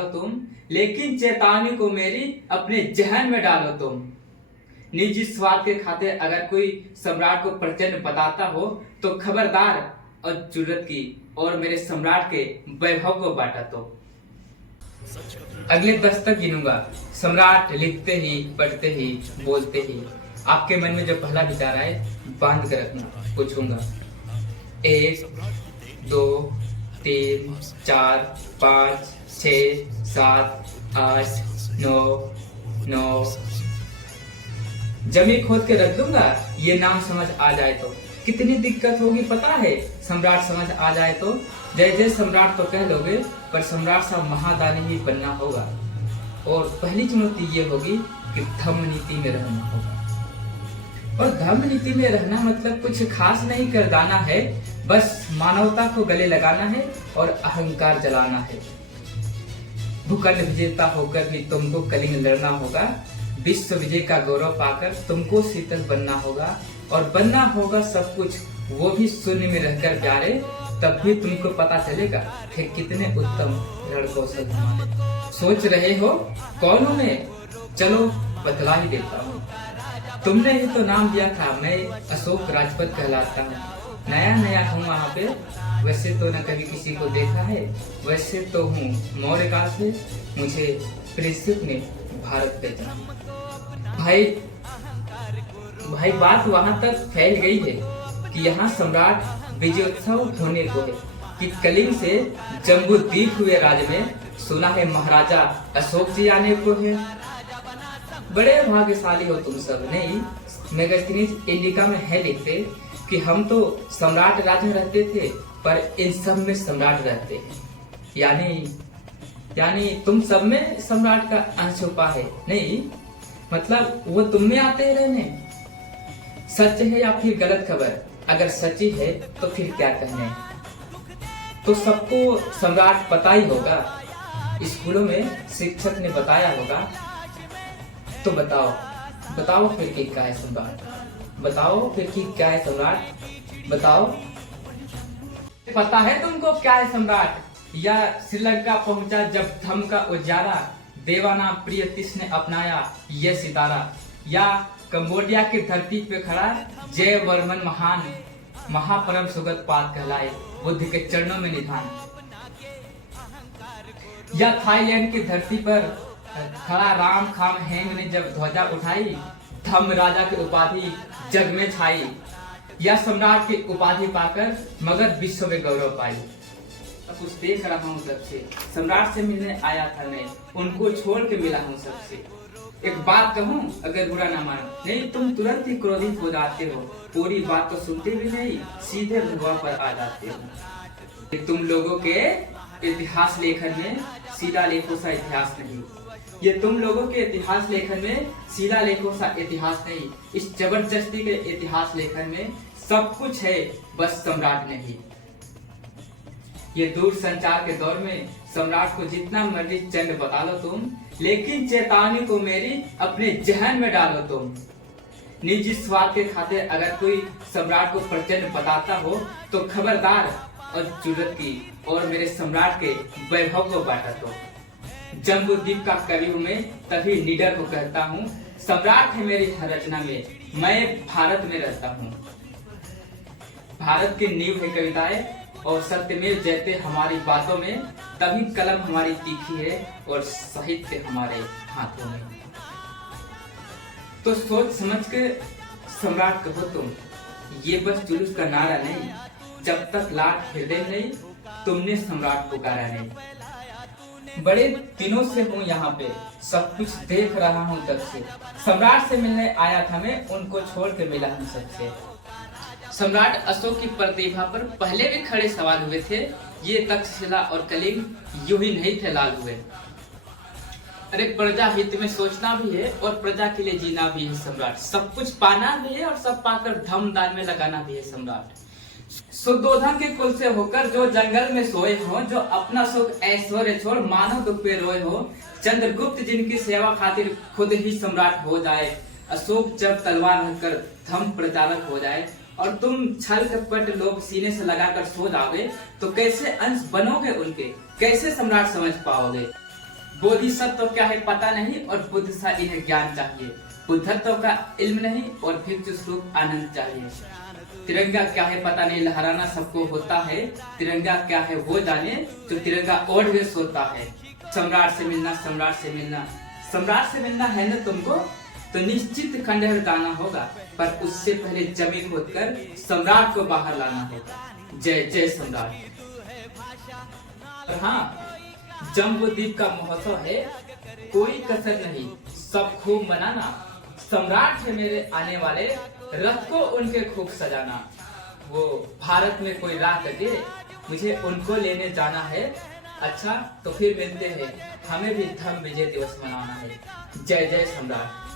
बता लो तुम, लेकिन चेतावनी को मेरी अपने जहन में डालो तुम। निजी स्वार्थ के खातिर अगर कोई सम्राट को प्रचंड बताता हो तो खबरदार और जुर्रत की और मेरे सम्राट के वैभव को बांटा तो। अगले 10 तक गिनूंगा। सम्राट लिखते ही, पढ़ते ही, बोलते ही आपके मन में जो पहला विचार आए बांध कर रखना। पूछूंगा 1 2 3 4 5 6 7 8 9 9। जमीन खोद के रख दूंगा ये नाम समझ आ जाए तो। कितनी दिक्कत होगी पता है सम्राट समझ आ जाए तो। जय जय सम्राट तो कह लोगे पर सम्राट सा महादानी ही बनना होगा। और पहली चुनौती ये होगी कि धर्म नीति में रहना होगा। और धर्म नीति में रहना मतलब कुछ खास नहीं कर दाना है, बस मानवता को गले लगाना है और अहंकार जलाना है। भूखंड विजेता होकर भी तुमको कलिंग लड़ना होगा। विश्व विजय का गौरव पाकर तुमको शीतल बनना होगा। और बनना होगा सब कुछ वो भी शून्य में रहकर प्यारे। तब भी तुमको पता चलेगा कि कितने उत्तम रण कौशल हमारे। सोच रहे हो कौन हूँ मैं? चलो बतला ही देता हूँ। तुमने ही तो नाम दिया था मैं अशोक राजपथ कहलाता हूँ। नया नया हूँ वहाँ पे, वैसे तो न कभी किसी को देखा है। वैसे तो हूँ मौर्य काल से, मुझे प्रिंसिप ने भारत पे जाना। भाई बात वहाँ तक फैल गई है कि यहाँ सम्राट विजयोत्सव होने को है कि कलिंग से जम्बूद्वीप हुए राज्य में सुना है महाराजा अशोक जी आने को है। बड़े भाग्यशाली हो तुम सब। नहीं, मैगजीन्स इंडिका में है लिखते कि हम तो सम्राट राज्य में रहते थे पर इन सब में सम्राट रहते हैं। यानी तुम सब में सम्राट का अंश छुपा है। नहीं मतलब वो तुम में आते हैं रहने। सच है या फिर गलत खबर? अगर सच्ची है तो फिर क्या कहने। तो सबको सम्राट पता ही होगा, स्कूलों में शिक्षक ने बताया होगा। तो बताओ फिर कि क्या है सम्राट? बताओ फिर कि क्या है सम्राट? बताओ। पता है तुमको क्या है सम्राट? या श्रीलंका पहुंचा जब धर्म का उजाला, देवाना प्रियतिश ने अपनाया यह सितारा। या कंबोडिया की धरती पे खड़ा जय वर्मन महान, महापरम सुगत पात कहलाए बुद्ध के चरणों में निधान। या थाईलैंड की धरती पर खड़ा राम खाम हेंग ने जब ध्वजा उठाई, धम्म राजा की उपाधि जग में छाई। या सम्राट की उपाधि पाकर मगध विश्व में गौरव पाई। कुछ देख रहा हूँ सबसे, सम्राट से मिलने आया था मैं, उनको छोड़ के मिला हूँ सबसे। एक बात कहूँ अगर बुरा ना मानो, नहीं तुम तुरंत ही क्रोधित हो जाते हो। पूरी बात तो सुनते भी नहीं, सीधे भगवा पर आ जाते हो। तुम लोगों के इतिहास लेखन में शिलालेखों सा इतिहास नहीं। ये तुम लोगों के इतिहास लेखन में शिलालेखों सा इतिहास नहीं। इस जबरदस्ती के इतिहास लेखन में सब कुछ है, बस सम्राट नहीं। ये दूर संचार के दौर में सम्राट को जितना मर्जी चंड बता लो तुम, लेकिन चेतावनी को मेरी अपने जहन में डालो तुम। निजी स्वार्थ के खातिर अगर कोई सम्राट को प्रचंड बताता हो तो खबरदार और जुर्रत की और मेरे सम्राट के वैभव को बांटा तो। जम्बूद्वीप का कवि हूँ मैं, तभी निडर को कहता हूँ सम्राट है मेरी हर रचना में, मैं भारत में रहता हूँ। भारत की नींव है कविताएं और सत्यमेव जयते हमारी बातों में, तभी कलम हमारी तीखी है और साहित्य हमारे हाथों में। तो सोच समझ के सम्राट कहो तुम, ये बस जुलूस का नारा नहीं। जब तक लाट हृदय नहीं तुमने सम्राट पुकारा नहीं। बड़े दिनों से हूँ यहाँ पे, सब कुछ देख रहा हूँ तब से। सम्राट से मिलने आया था मैं, उनको छोड़ के मिला हूँ सबसे। सम्राट अशोक की प्रतिभा पर पहले भी खड़े सवाल हुए थे। ये तक्षशिला और कलिंग यूं ही नहीं थे लाल हुए। अरे प्रजा हित में सोचना भी है और प्रजा के लिए जीना भी है सम्राट। सब कुछ पाना भी है और सब पाकर धम दान में लगाना भी है सम्राट। सुद्धोधन के कुल से होकर जो जंगल में सोए हो, जो अपना सुख ऐश्वर्य छोड़ मानव दुख पे रोए हो, चंद्रगुप्त जिनकी सेवा खातिर खुद ही सम्राट हो जाए, अशोक जब तलवार रखकर धम प्रचारक हो जाए और तुम छल कपट लोभ सीने से लगाकर सो जाओगे, तो कैसे अंश बनोगे उनके, कैसे सम्राट समझ पाओगे। बोधिसत्व क्या है पता नहीं और बुद्ध सा इन्हें ज्ञान चाहिए। बुद्धत्व का इल्म नहीं और भिक्षु स्वरूप आनंद चाहिए। तिरंगा क्या है पता नहीं, लहराना सबको होता है। तिरंगा क्या है वो जाने जो तिरंगा ओढ़ के सोता है। सम्राट से मिलना, सम्राट से मिलना, सम्राट से मिलना है ना तुमको तो निश्चित खंडहर दाना होगा, पर उससे पहले जमीन खोदकर सम्राट को बाहर लाना होगा। जय जय सम्राट। हाँ, जम्बूद्वीप का महोत्सव है, कोई कसर नहीं, सब खूब मनाना। सम्राट है मेरे आने वाले, रथ को उनके खूब सजाना। वो भारत में कोई राह कटे, मुझे उनको लेने जाना है। अच्छा तो फिर मिलते हैं, हमें भी धर्म विजय दिवस मनाना है। जय जय सम्राट।